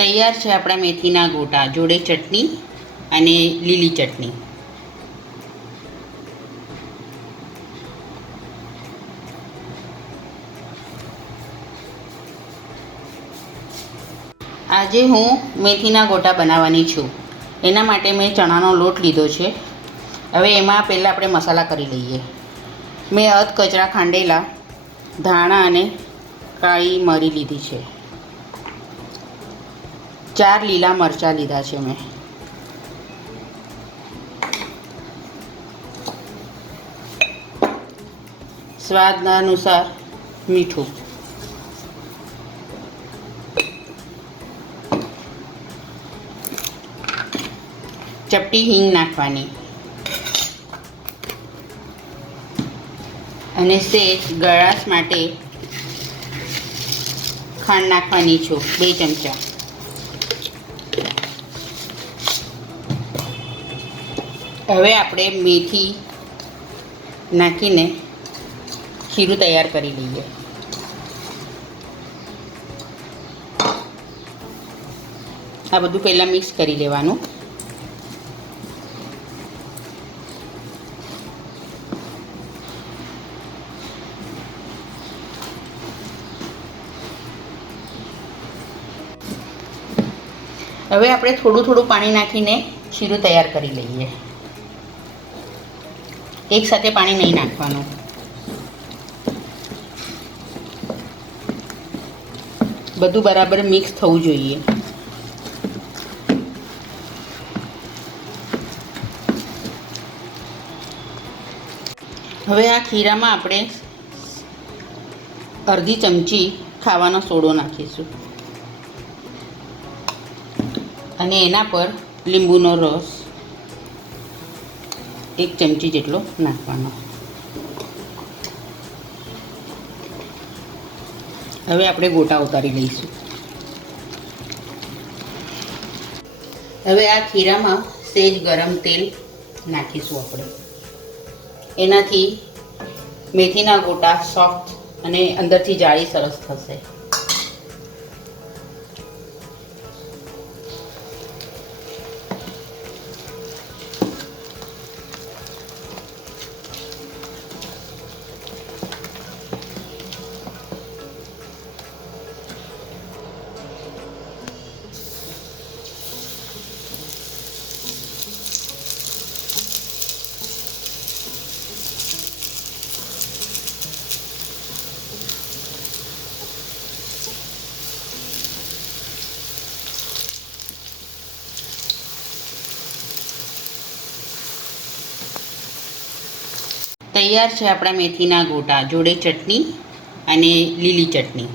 તૈયાર છે આપણા મેથીના ગોટા જોડે ચટણી અને લીલી ચટણી. આજે હું મેથીના ગોટા બનાવવાની છું. એના માટે મેં ચણાનો લોટ લીધો છે. હવે એમાં પહેલાં આપણે મસાલા કરી લઈએ. મેં અધ કચરા ખાંડેલા ધાણા અને કાળી મરી લીધી છે. 4 લીલા મરચાં લીધા છે મેં. સ્વાદના અનુસાર મીઠું. ચપટી હિંગ નાખવાની અને સેજ ગળાશ માટે ખાંડ નાખવાની છું 2 ચમચા. હવે આપણે મેથી નાખીને ખીરું તૈયાર કરી લઈએ. આ બધું પહેલાં મિક્સ કરી લેવાનું. હવે આપણે થોડું થોડું પાણી નાખીને ખીરું તૈયાર કરી લઈએ. એકસાથે પાણી નહીં નાખવાનું. બધું બરાબર મિક્સ થવું જોઈએ. હવે આ ખીરામાં આપણે અડધી ચમચી ખાવાનો સોડો નાખીશું અને એના પર લીંબુનો રસ 1 ચમચી જેટલો નાખવાનો. હવે આપણે ગોટા ઉતારી લઈશું. હવે આ ખીરામાં સેજ ગરમ તેલ નાખીશું આપણે. એનાથી મેથીના ગોટા સોફ્ટ અને અંદરથી જાળી સરસ થશે. તૈયાર છે આપણા મેથીના ગોટા જોડે ચટણી અને લીલી ચટણી.